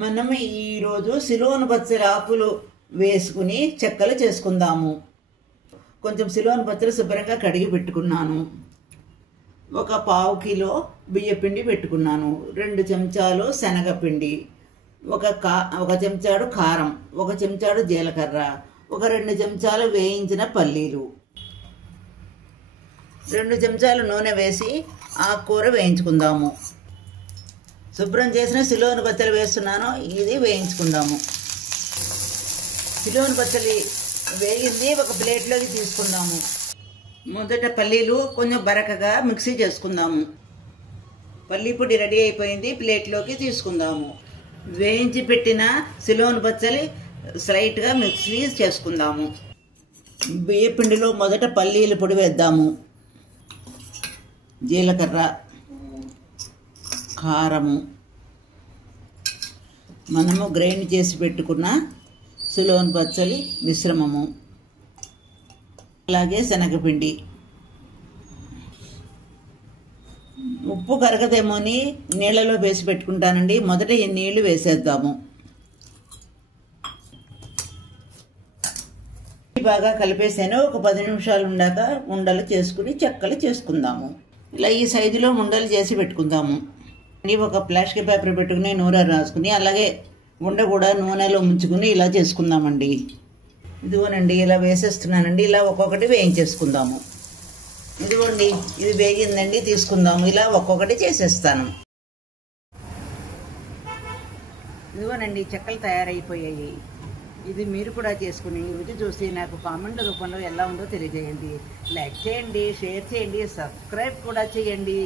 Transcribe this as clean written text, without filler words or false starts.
మనం ఈరోజు సిలోన్ బచ్చలి ఆకులు వేసుకుని చెక్కలు చేసుకుందాము. కొంచెం సిలోన్ బచ్చలి శుభ్రంగా కడిగి పెట్టుకున్నాను. ఒక పావు కిలో బియ్యపిండి పెట్టుకున్నాను. 2 చెంచాలు శనగపిండి, ఒక చెంచాడు కారం, 1 చెంచాడు జీలకర్ర, ఒక 2 చెంచాలు వేయించిన పల్లీలు, 2 చెంచాలు నూనె వేసి ఆకుకూర వేయించుకుందాము. శుభ్రం చేసిన సిలోన్ బచ్చలి వేస్తున్నాను, ఇది వేయించుకుందాము. సిలోన్ బచ్చలి వేగింది, ఒక ప్లేట్లోకి తీసుకుందాము. మొదట పల్లీలు కొంచెం బరకగా మిక్సీ చేసుకుందాము. పల్లీ పొడి రెడీ అయిపోయింది, ప్లేట్లోకి తీసుకుందాము. వేయించి పెట్టిన సిలోన్ బచ్చలి స్లైట్గా మిక్సీ చేసుకుందాము. బియ్య పిండిలో మొదట పల్లీల పొడి వేద్దాము. జీలకర్ర, కారము, మనము గ్రైండ్ చేసి పెట్టుకున్న సిలోన్ బచ్చలి మిశ్రమము, అలాగే శనగపిండి. ఉప్పు కరగదేమో అని నీళ్ళలో వేసి పెట్టుకుంటానండి. మొదట ఈ నీళ్లు వేసేద్దాము. బాగా కలిపేసాను. ఒక 10 నిమిషాలు ఉండాక ఉండలు చేసుకుని చెక్కలు చేసుకుందాము. ఇలా ఈ సైజులో ఉండలు చేసి పెట్టుకుందాము. ఒక ప్లాస్టిక్ పేపర్ పెట్టుకుని నూనె రాసుకుని అలాగే ఉండ కూడా నూనెలో ముంచుకుని ఇలా చేసుకుందామండి. ఇదిగోనండి ఇలా వేసేస్తున్నానండి. ఇలా ఒక్కొక్కటి వేయించేసుకుందాము. ఇదిగోండి ఇది వేగిందండి, తీసుకుందాము. ఇలా ఒక్కొక్కటి చేసేస్తాను. ఇదిగోనండి చెక్కలు తయారైపోయాయి. ఇది మీరు కూడా చేసుకుని రుచి చూసి నాకు కామెంట్ రూపంలో ఎలా ఉందో తెలియజేయండి. లైక్ చేయండి, షేర్ చేయండి, సబ్స్క్రైబ్ కూడా చేయండి.